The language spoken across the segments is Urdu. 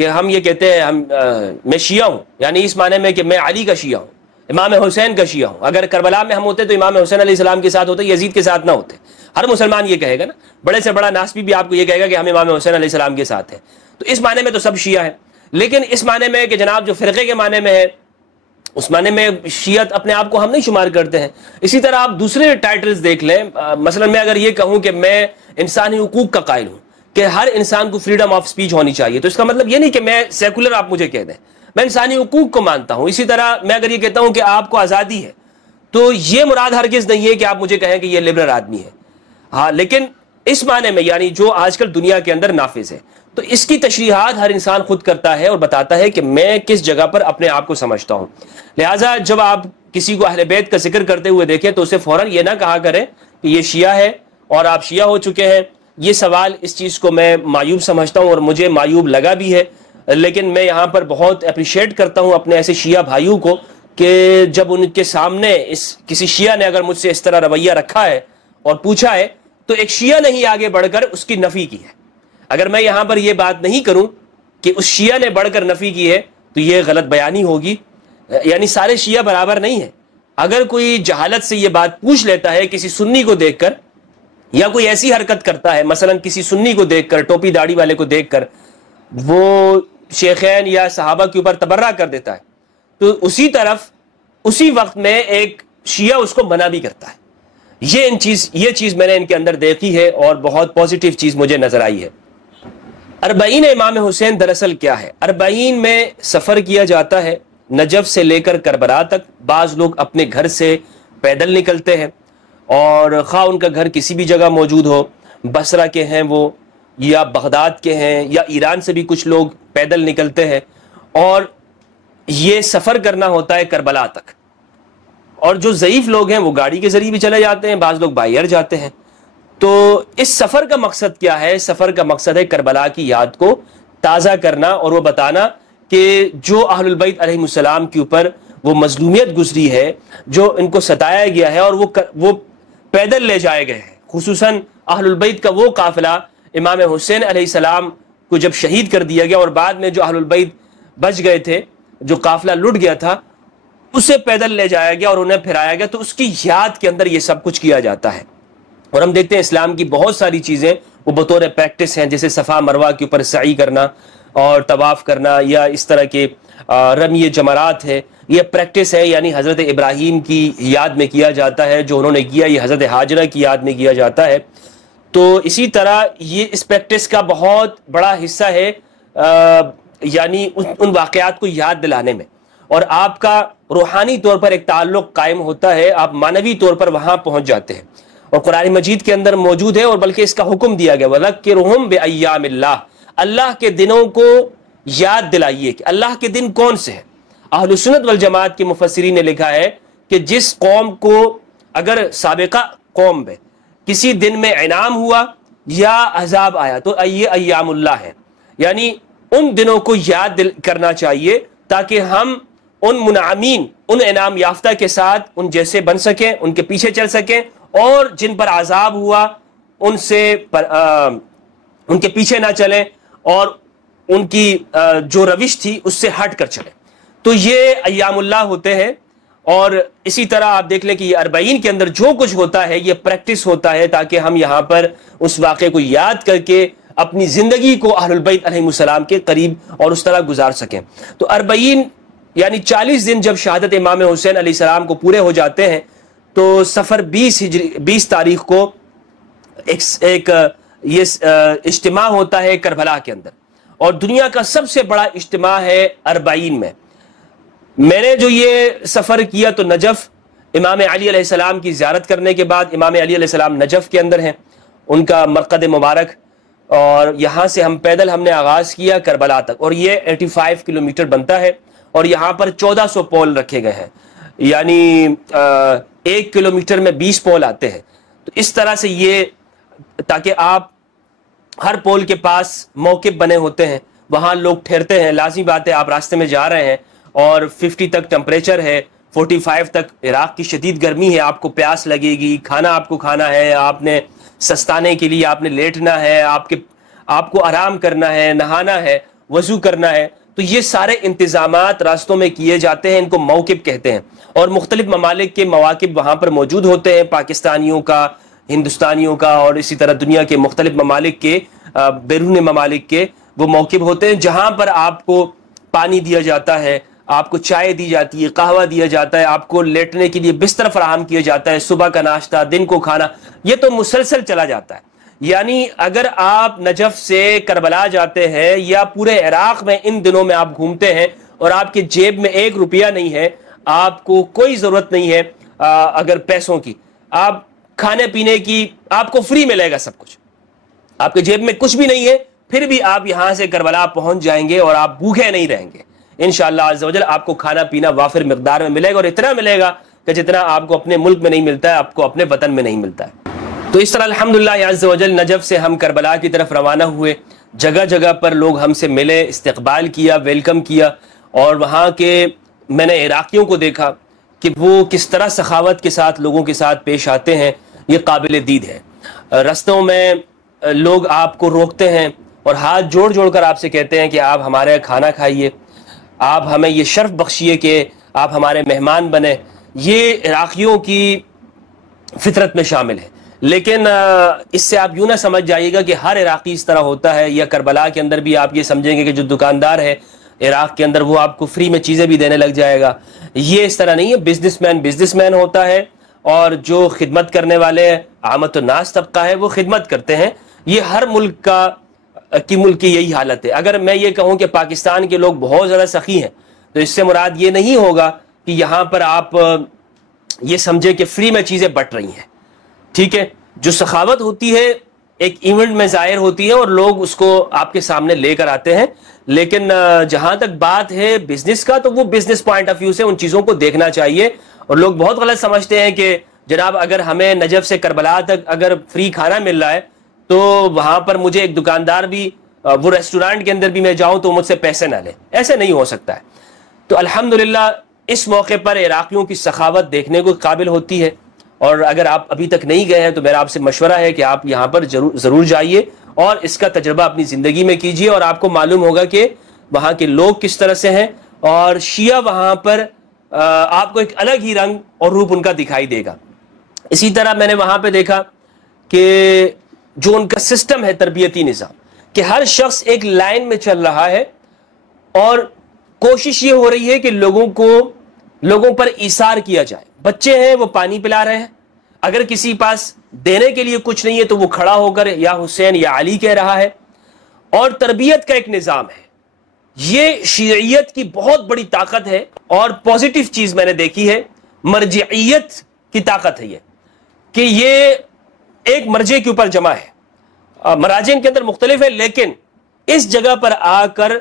کہ ہم یہ کہتے ہیں میں شیعہ ہوں، یعنی اس معنی میں کہ میں علی کا شیعہ ہوں، امام حسین کا شیعہ ہوں. اگر کربلا میں ہم ہوتے تو امام حسین علیہ السلام کے ساتھ ہوتے، یزید کے ساتھ نہ ہوتے. ہر مسلمان یہ کہے گا نا، بڑے سے بڑا ناسبی بھی آپ کو یہ کہے گا کہ ہم امام حسین علیہ السلام کے ساتھ ہیں. تو اس معنی میں تو سب شیعہ ہیں، لیکن اس معنی میں کہ جناب جو فرقے کے معنی میں ہے، اس معنی میں شیعت اپنے آپ کو ہم نہیں شمار کرتے ہیں. اسی طرح آپ دوسرے ٹائٹلز دیکھ لیں. مثلا میں اگر یہ کہوں کہ میں انسانی حقوق کا قائل ہوں کہ ہر انسان کو فریڈم آف سپیچ ہونی چاہیے، تو اس کا مطلب یہ نہیں کہ میں سیکولر آپ مجھے کہہ دیں، میں انسانی حقوق کو مانتا ہوں. اسی طرح میں اگر یہ کہتا ہوں کہ آپ کو آزادی ہے، تو یہ مراد ہرگز نہیں ہے کہ آپ مجھے کہیں کہ یہ لبرل آدمی ہے. ہاں، لیکن اس معنی میں یعنی جو آج کل دنیا کے اندر نافذ ہے، تو اس کی تشریحات ہر انسان خود کرتا ہے اور بتاتا ہے کہ میں کس جگہ پر اپنے آپ کو سمجھتا ہوں. لہٰذا جب آپ کسی کو اہل بیت کا ذکر کرتے ہوئے دیکھیں تو اسے فوراً یہ نہ کہا کریں کہ یہ شیعہ ہے اور آپ شیعہ ہو چکے ہیں. یہ سوال، اس چیز کو میں معیوب سمجھتا ہوں اور مجھے معیوب لگا بھی ہے، لیکن میں یہاں پر بہت اپریشیٹ کرتا ہوں اپنے ایسے شیعہ بھائیوں کو کہ جب ان کے سامنے کسی شیعہ نے اگر مجھ سے اس طرح رویہ رکھا ہے اور پوچھا ہے، تو ایک شیعہ نے ہی آگے بڑھ کر اس کی نفی کی ہے. اگر میں یہاں پر یہ بات نہیں کروں کہ اس شیعہ نے بڑھ کر نفی کی ہے تو یہ غلط بیانی ہوگی. یعنی سارے شیعہ برابر نہیں ہیں. اگر کوئی جہالت سے یہ بات پوچھ لیتا ہے کسی سنی کو دیکھ کر، یا کوئی ایسی حرکت کرتا ہے مثلا کسی سنی کو دیکھ کر، ٹوپی داڑھی والے کو دیکھ کر وہ شیخین یا صحابہ کے اوپر تبرہ کر دیتا ہے، تو اسی وقت میں ایک شیعہ اس کو منع بھی کرتا ہے. یہ چیز میں نے ان کے اندر دیکھی ہے اور بہت پازیٹیو چیز مجھے نظر آئی ہے. اربعین امام حسین دراصل کیا ہے؟ اربعین میں سفر کیا جاتا ہے نجف سے لے کر کربلا تک. بعض لوگ اپنے گھر سے پیدل نکلتے ہیں، اور خواہ ان کا گھر کسی بھی جگہ موجود ہو، بصرہ کے ہیں وہ، یا بغداد کے ہیں، یا ایران سے بھی کچھ لوگ پیدل نکلتے ہیں، اور یہ سفر کرنا ہوتا ہے کربلا تک. اور جو ضعیف لوگ ہیں وہ گاڑی کے ذریعے بھی چلے جاتے ہیں، بعض لوگ بائی ایئر جاتے ہیں. تو اس سفر کا مقصد کیا ہے؟ سفر کا مقصد ہے کربلا کی یاد کو تازہ کرنا اور وہ بتانا کہ جو اہل البیت علیہ السلام کے اوپر وہ مظلومیت گزری ہے، جو ان کو ستایا گیا ہے، اور وہ پیدل لے جائے گئے ہیں. خصوصاً اہل البیت کا وہ قافلہ امام حسین علیہ السلام کو جب شہید کر دیا گیا اور بعد میں جو اہل البیت بچ گئے تھے، جو قافلہ لٹ گیا تھا، اسے پیدل لے جایا گیا اور انہیں پھرایا گیا. تو اس کی یاد کے اندر یہ سب کچھ کیا جاتا ہے. اور ہم دیکھتے ہیں اسلام کی بہت ساری چیزیں وہ بطور پریکٹس ہیں، جیسے صفا مروہ کے اوپر سعی کرنا اور طواف کرنا، یا اس طرح کے رمی جمرات ہے، یہ پریکٹس ہے. یعنی حضرت ابراہیم کی یاد میں کیا جاتا ہے جو انہوں نے کیا، یہ حضرت ہاجرہ کی یاد میں کیا جاتا ہے. تو اسی طرح یہ اس پریکٹس کا بہت بڑا حصہ ہے، یعنی ان واقعات کو یاد دلانے میں، اور آپ کا روحانی طور پر ایک تعلق قائم ہوتا ہے، آپ معنوی طور پر وہاں پہنچ جاتے ہیں. اور قرآن مجید کے اندر موجود ہے، اور بلکہ اس کا حکم دیا گیا وَذَكِّرْهُمْ بِأَيَّامِ اللَّهِ، اللہ کے دنوں کو یاد دلائیے کہ اللہ کے دن کون سے ہیں. اہل سنت والجماعت کے مفسرین نے لکھا ہے کہ جس قوم کو اگر سابقہ قوم میں کسی دن میں انعام ہوا یا عذاب آیا تو یہ ایام اللہ ہے، یعنی ان دنوں کو یاد کرنا چاہیے تاکہ ہم ان منعمین، ان انعام یافتہ کے ساتھ ان جیسے بن سکیں، ان کے پیچھے چل سکیں، اور جن پر عذاب ہوا ان کے پیچھے نہ چلیں اور ان کی جو روش تھی اس سے ہٹ کر چلیں. تو یہ ایام اللہ ہوتے ہیں. اور اسی طرح آپ دیکھ لیں کہ یہ اربعین کے اندر جو کچھ ہوتا ہے یہ پریکٹس ہوتا ہے تاکہ ہم یہاں پر اس واقعے کو یاد کر کے اپنی زندگی کو اہل البیت علیہ السلام کے قریب اور اس طرح گزار سکیں. تو اربعین یعنی 40 دن جب شہادت امام حسین علیہ السلام کو پورے ہو جاتے ہیں تو سفر 20 تاریخ کو ایک یہ اجتماع ہوتا ہے کربلا کے اندر، اور دنیا کا سب سے بڑا اجتماع ہے اربعین میں. میں نے جو یہ سفر کیا تو نجف، امام علی علیہ السلام کی زیارت کرنے کے بعد امام علی علیہ السلام نجف کے اندر ہیں، ان کا مرقد مبارک، اور یہاں سے ہم پیدل ہم نے آغاز کیا کربلا تک، اور یہ 85 کلومیٹر بنتا ہے. اور یہاں پر 1400 پول رکھے گئے ہیں، یعنی 1 کلومیٹر میں 20 پول آتے ہیں. تو اس طرح سے یہ تاکہ آپ ہر پول کے پاس موقف بنے ہوتے ہیں، وہاں لوگ ٹھہرتے ہیں. لازمی بات ہے آپ راستے میں جا رہے ہیں اور 50 تک ٹمپریچر ہے، 45 تک عراق کی شدید گرمی ہے، آپ کو پیاس لگے گی، کھانا آپ کو کھانا ہے، آپ نے سستانے کے لیے آپ نے لیٹنا ہے، آپ کو آرام کرنا ہے، نہانا ہے. وضو کرنا ہے، تو یہ سارے انتظامات راستوں میں کیے جاتے ہیں، ان کو موقف کہتے ہیں، اور مختلف ممالک کے مواقف وہاں پر موجود ہوتے ہیں، پاکستانیوں کا، ہندوستانیوں کا، اور اسی طرح دنیا کے مختلف ممالک کے، بیرون ممالک کے وہ موقف ہوتے ہیں جہاں پر آپ کو پانی دیا جاتا ہے، آپ کو چائے دی جاتی ہے، قہوہ دیا جاتا ہے، آپ کو لیٹنے کے لیے بستر فراہم کیا جاتا ہے، صبح کا ناشتہ، دن کو کھانا، یہ تو مسلسل چلا جاتا ہے۔ یعنی اگر آپ نجف سے کربلا جاتے ہیں یا پورے عراق میں ان دنوں میں آپ گھومتے ہیں اور آپ کے جیب میں 1 روپیہ نہیں ہے، آپ کو کوئی ضرورت نہیں ہے اگر پیسوں کی، آپ کھانے پینے کی آپ کو فری ملے گا سب کچھ، آپ کے جیب میں کچھ بھی نہیں ہے، پھر بھی آپ یہاں سے کربلا پہنچ جائیں گے اور آپ بھوکے نہیں رہیں گے انشاءاللہ عز و جل۔ آپ کو کھانا پینا وافر مقدار میں ملے گا، اور اتنا ملے گا کہ جتنا آپ کو اپنے ملک میں نہیں ملتا ہے، آپ کو اپنے وطن میں نہیں ملتا ہے۔ تو اس طرح الحمدللہ عز و جل نجف سے ہم کربلا کی طرف روانہ ہوئے، جگہ جگہ پر لوگ ہم سے ملے، استقبال کیا، ویلکم کیا، اور وہاں کے میں نے عراقیوں کو دیکھا کہ وہ کس طرح سخاوت کے ساتھ لوگوں کے ساتھ پیش آتے ہیں، یہ قابل دید ہے۔ رستوں میں لوگ آپ کو روکتے ہیں اور ہاتھ جوڑ جوڑ کر آپ سے کہتے ہیں کہ آپ ہمارے کھانا کھائیے، آپ ہمیں یہ شرف بخشیے کہ آپ ہمارے مہمان بنیں۔ یہ عراقیوں کی فطرت میں شامل ہے، لیکن اس سے آپ یوں نہ سمجھ جائیے گا کہ ہر عراقی اس طرح ہوتا ہے، یا کربلا کے اندر بھی آپ یہ سمجھیں گے کہ جو دکاندار ہے عراق کے اندر وہ آپ کو فری میں چیزیں بھی دینے لگ جائے گا۔ یہ اس طرح نہیں ہے، بزنس مین ہوتا ہے، اور جو خدمت کرنے والے عامت الناس طبقہ ہے وہ خدمت کرتے ہیں۔ یہ ہر ملک کی یہی حالت ہے۔ اگر میں یہ کہوں کہ پاکستان کے لوگ بہت زیادہ سخی ہیں تو اس سے مراد یہ نہیں ہوگا کہ یہاں پر آپ یہ سمجھے کہ فری میں چیزیں بٹ رہی ہیں، ٹھیک ہے۔ جو سخاوت ہوتی ہے ایک ایونٹ میں ظاہر ہوتی ہے اور لوگ اس کو آپ کے سامنے لے کر آتے ہیں، لیکن جہاں تک بات ہے بزنس کا تو وہ بزنس پوائنٹ آف ویو سے ان چیزوں کو دیکھنا چاہیے۔ اور لوگ بہت غلط سمجھتے ہیں کہ جناب اگر ہمیں نجف سے کربلا تک اگر فری کھانا مل رہا ہے تو وہاں پر مجھے ایک دکاندار بھی، وہ ریسٹورانٹ کے اندر بھی میں جاؤں تو مجھ سے پیسے نہ لے، ایسے نہیں ہو سکتا ہے۔ تو الحمدللہ اس موقع پر عراقیوں کی سخاوت دیکھنے کو قابل ہوتی ہے، اور اگر آپ ابھی تک نہیں گئے ہیں تو میرا آپ سے مشورہ ہے کہ آپ یہاں پر ضرور جائیے اور اس کا تجربہ اپنی زندگی میں کیجیے، اور آپ کو معلوم ہوگا کہ وہاں کے لوگ کس طرح سے ہیں، اور شیعہ وہاں پر آپ کو ایک الگ ہی رنگ اور روپ ان کا دکھائی دے گا۔ اسی طرح میں نے وہاں پہ دیکھا کہ جو ان کا سسٹم ہے، تربیتی نظام، کہ ہر شخص ایک لائن میں چل رہا ہے، اور کوشش یہ ہو رہی ہے کہ لوگوں پر ایثار کیا جائے۔ بچے ہیں وہ پانی پلا رہے ہیں، اگر کسی پاس دینے کے لیے کچھ نہیں ہے تو وہ کھڑا ہو کر یا حسین یا علی کہہ رہا ہے، اور تربیت کا ایک نظام ہے۔ یہ شیعیت کی بہت بڑی طاقت ہے، اور پوزیٹیو چیز میں نے دیکھی ہے، مرجعیت کی طاقت ہے یہ، کہ یہ ایک مرجع کے اوپر جمع ہے۔ مراجع کے اندر مختلف ہے، لیکن اس جگہ پر آ کر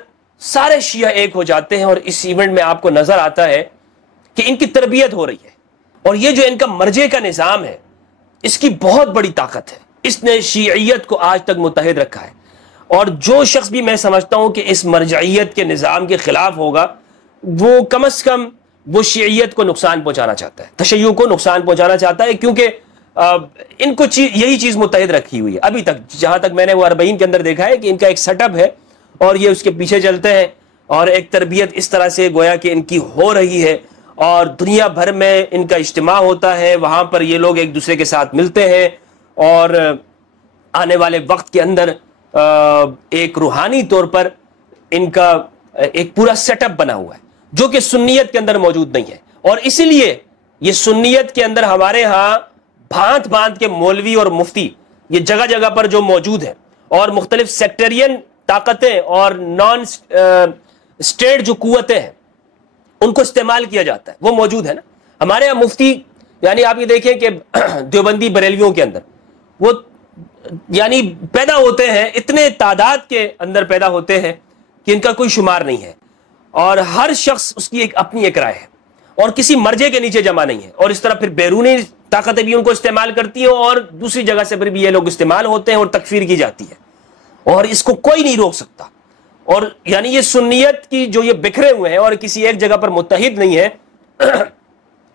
سارے شیعہ ایک ہو جاتے ہیں، اور اس ایونٹ میں آپ کو نظر آتا ہے کہ ان کی تربیت ہو رہی ہے، اور یہ جو ان کا مرجع کا نظام ہے اس کی بہت بڑی طاقت ہے، اس نے شیعیت کو آج تک متحد رکھا ہے۔ اور جو شخص بھی میں سمجھتا ہوں کہ اس مرجعیت کے نظام کے خلاف ہوگا، وہ کم از کم وہ شیعیت کو نقصان پہنچانا چاہتا ہے، تشیع کو نقصان پہنچانا چاہتا ہے، کیونکہ ان کو یہی چیز متحد رکھی ہوئی ہے ابھی تک، جہاں تک میں نے وہ 40 کے اندر دیکھا ہے کہ ان کا ایک سیٹ اپ ہے اور یہ اس کے پیچھے چلتے ہیں، اور ایک تربیت اس طرح سے گویا کہ ان کی ہو رہی ہے، اور دنیا بھر میں ان کا اجتماع ہوتا ہے، وہاں پر یہ لوگ ایک دوسرے کے ساتھ ملتے ہیں، اور آنے والے وقت کے اندر ایک روحانی طور پر ان کا ایک پورا سیٹ اپ بنا ہوا ہے جو کہ سنیت کے اندر موجود نہیں ہے۔ اور اسی لیے یہ سنیت کے اندر ہمارے ہاں بھانت بھانت کے مولوی اور مفتی یہ جگہ جگہ پر جو موجود ہیں، اور مختلف سیکٹرین طاقتیں اور نان اسٹیٹ جو قوتیں ہیں ان کو استعمال کیا جاتا ہے، وہ موجود ہے نا۔ ہمارے یہاں مفتی، یعنی آپ یہ دیکھیں کہ دیوبندی بریلویوں کے اندر وہ یعنی پیدا ہوتے ہیں، اتنے تعداد کے اندر پیدا ہوتے ہیں کہ ان کا کوئی شمار نہیں ہے، اور ہر شخص اس کی اپنی ایک رائے ہے، اور کسی مرجع کے نیچے جمع نہیں ہے۔ اور اس طرح پھر بیرونی طاقتیں بھی ان کو استعمال کرتی ہیں، اور دوسری جگہ سے پھر بھی یہ لوگ استعمال ہوتے ہیں اور تکفیر کی جاتی ہے، اور اس کو کوئی نہیں روک سکتا۔ اور یعنی یہ سنیت کی جو یہ بکھرے ہوئے ہیں اور کسی ایک جگہ پر متحد نہیں ہے،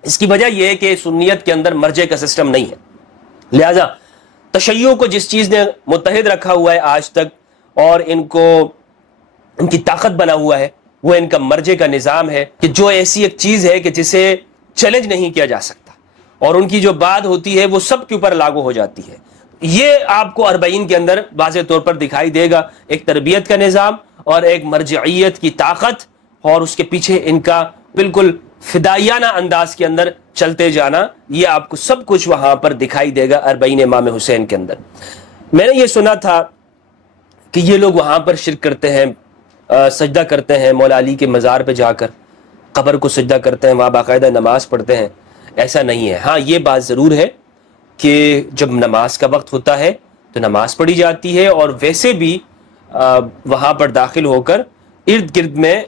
اس کی وجہ یہ ہے کہ سنیت کے اندر مرجع کا سسٹم نہیں ہے۔ لہذا تشیع کو جس چیز نے متحد رکھا ہوا ہے آج تک، اور ان کو ان کی طاقت بنا ہوا ہے، وہ ان کا مرجع کا نظام ہے کہ جو ایسی ایک چیز ہے کہ جسے چیلنج نہیں کیا جا سکتا، اور ان کی جو بات ہوتی ہے وہ سب کے اوپر لاگو ہو جاتی ہے۔ یہ آپ کو 40 کے اندر واضح طور پر دکھائی دے گا، ایک تربیت کا نظام اور ایک مرجعیت کی طاقت، اور اس کے پیچھے ان کا بالکل فدائیانہ انداز کے اندر چلتے جانا، یہ آپ کو سب کچھ وہاں پر دکھائی دے گا 40 امام حسین کے اندر۔ میں نے یہ سنا تھا کہ یہ لوگ وہاں پر شرک کرتے ہیں، سجدہ کرتے ہیں مولا علی کے مزار پہ جا کر، قبر کو سجدہ کرتے ہیں، وہاں باقاعدہ نماز پڑھتے ہیں۔ ایسا نہیں ہے۔ ہاں یہ بات ضرور ہے کہ جب نماز کا وقت ہوتا ہے تو نماز پڑھی جاتی ہے، اور ویسے بھی وہاں پر داخل ہو کر ارد گرد میں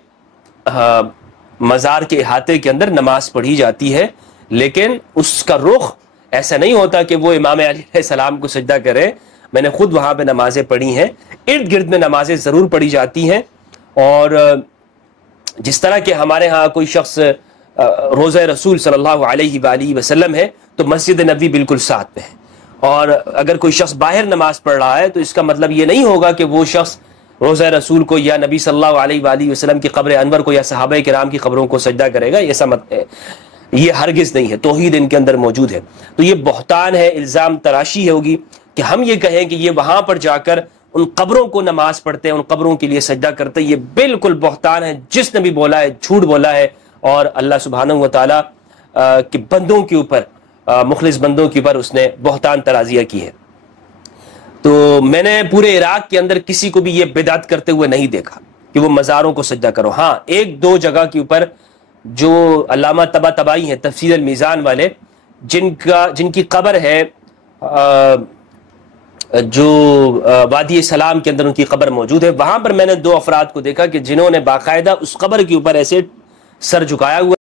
مزار کے احاطے کے اندر نماز پڑھی جاتی ہے، لیکن اس کا رخ ایسا نہیں ہوتا کہ وہ امام علی علیہ السلام کو سجدہ کرے۔ میں نے خود وہاں پہ نمازیں پڑھی ہیں، ارد گرد میں نمازیں ضرور پڑھی جاتی ہیں، اور جس طرح کہ ہمارے ہاں کوئی شخص روضہ رسول صلی اللہ علیہ وآلہ وسلم ہے تو مسجد نبوی بالکل ساتھ میں ہے، اور اگر کوئی شخص باہر نماز پڑھ رہا ہے تو اس کا مطلب یہ نہیں ہوگا کہ وہ شخص روضہ رسول کو یا نبی صلی اللہ علیہ وآلہ وسلم کی قبر انور کو یا صحابہ کرام کی قبروں کو سجدہ کرے گا، یہ ہرگز نہیں ہے۔ توحید ان کے اندر موجود ہے۔ تو یہ بہتان ہے، الزام تراشی ہوگی کہ ہم یہ کہیں کہ یہ وہاں پر جا کر ان قبروں کو نماز پڑھتے ہیں، ان قبروں کے لیے سجدہ کرتے ہیں، یہ بالکل بہتان ہے۔ جس نے بھی بولا ہے جھوٹ بولا ہے، اور اللہ سبحانہ و تعالیٰ کے بندوں کے اوپر، مخلص بندوں کے اوپر اس نے بہتان ترازیہ کی ہے۔ تو میں نے پورے عراق کے اندر کسی کو بھی یہ بدعت کرتے ہوئے نہیں دیکھا کہ وہ مزاروں کو سجدہ کرو۔ ہاں ایک دو جگہ کے اوپر جو علامہ طباطبائی ہیں تفسیر المیزان والے، جن کی قبر ہے جو وادی سلام کے اندر ان کی قبر موجود ہے، وہاں پر میں نے 2 افراد کو دیکھا کہ جنہوں نے باقاعدہ اس قبر کے اوپر ایسے سر جھکایا ہوا